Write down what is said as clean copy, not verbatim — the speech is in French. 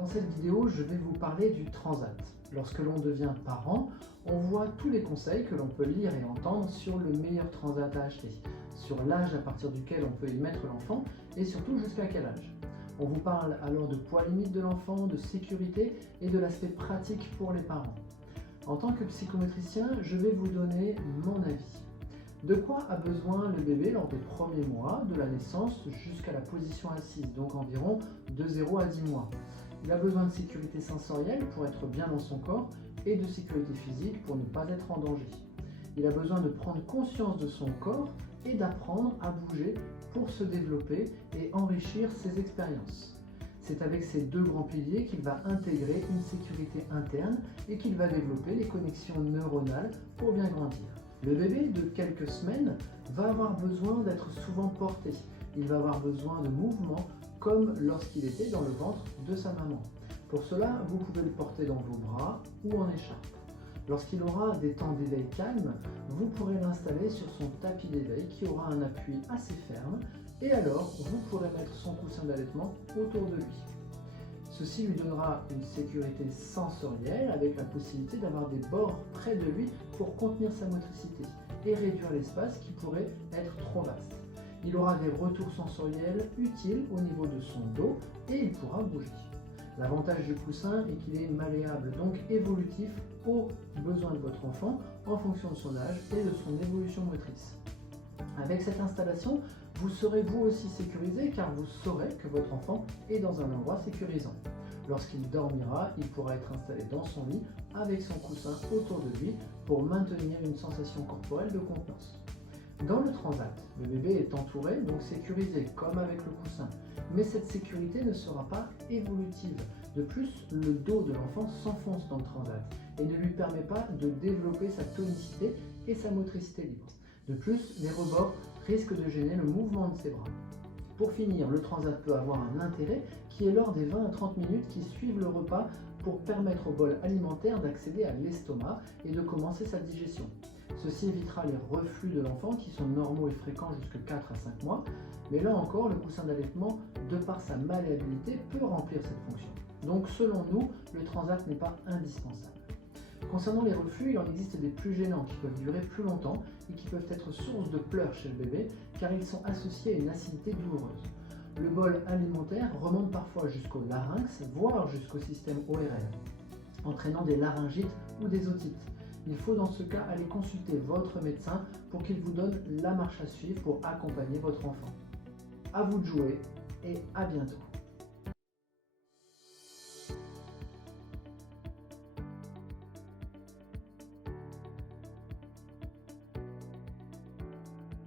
Dans cette vidéo, je vais vous parler du transat. Lorsque l'on devient parent, on voit tous les conseils que l'on peut lire et entendre sur le meilleur transat à acheter, sur l'âge à partir duquel on peut y mettre l'enfant et surtout jusqu'à quel âge. On vous parle alors de poids limite de l'enfant, de sécurité et de l'aspect pratique pour les parents. En tant que psychomotricien, je vais vous donner mon avis. De quoi a besoin le bébé lors des premiers mois, de la naissance jusqu'à la position assise, donc environ de 0 à 10 mois. Il a besoin de sécurité sensorielle pour être bien dans son corps et de sécurité physique pour ne pas être en danger. Il a besoin de prendre conscience de son corps et d'apprendre à bouger pour se développer et enrichir ses expériences. C'est avec ces deux grands piliers qu'il va intégrer une sécurité interne et qu'il va développer les connexions neuronales pour bien grandir. Le bébé de quelques semaines va avoir besoin d'être souvent porté. Il va avoir besoin de mouvements comme lorsqu'il était dans le ventre de sa maman. Pour cela, vous pouvez le porter dans vos bras ou en écharpe. Lorsqu'il aura des temps d'éveil calmes, vous pourrez l'installer sur son tapis d'éveil qui aura un appui assez ferme et alors vous pourrez mettre son coussin d'allaitement autour de lui. Ceci lui donnera une sécurité sensorielle avec la possibilité d'avoir des bords près de lui pour contenir sa motricité et réduire l'espace qui pourrait être trop vaste. Il aura des retours sensoriels utiles au niveau de son dos et il pourra bouger. L'avantage du coussin est qu'il est malléable, donc évolutif aux besoins de votre enfant en fonction de son âge et de son évolution motrice. Avec cette installation, vous serez vous aussi sécurisé car vous saurez que votre enfant est dans un endroit sécurisant. Lorsqu'il dormira, il pourra être installé dans son lit avec son coussin autour de lui pour maintenir une sensation corporelle de contenance. Dans le transat, le bébé est entouré, donc sécurisé, comme avec le coussin. Mais cette sécurité ne sera pas évolutive. De plus, le dos de l'enfant s'enfonce dans le transat et ne lui permet pas de développer sa tonicité et sa motricité libre. De plus, les rebords risquent de gêner le mouvement de ses bras. Pour finir, le transat peut avoir un intérêt qui est lors des 20 à 30 minutes qui suivent le repas pour permettre au bol alimentaire d'accéder à l'estomac et de commencer sa digestion. Ceci évitera les reflux de l'enfant qui sont normaux et fréquents jusqu'à 4 à 5 mois, mais là encore, le coussin d'allaitement, de par sa malléabilité, peut remplir cette fonction. Donc selon nous, le transat n'est pas indispensable. Concernant les reflux, il en existe des plus gênants qui peuvent durer plus longtemps et qui peuvent être source de pleurs chez le bébé car ils sont associés à une acidité douloureuse. Le bol alimentaire remonte parfois jusqu'au larynx, voire jusqu'au système ORL, entraînant des laryngites ou des otites. Il faut dans ce cas aller consulter votre médecin pour qu'il vous donne la marche à suivre pour accompagner votre enfant. À vous de jouer et à bientôt.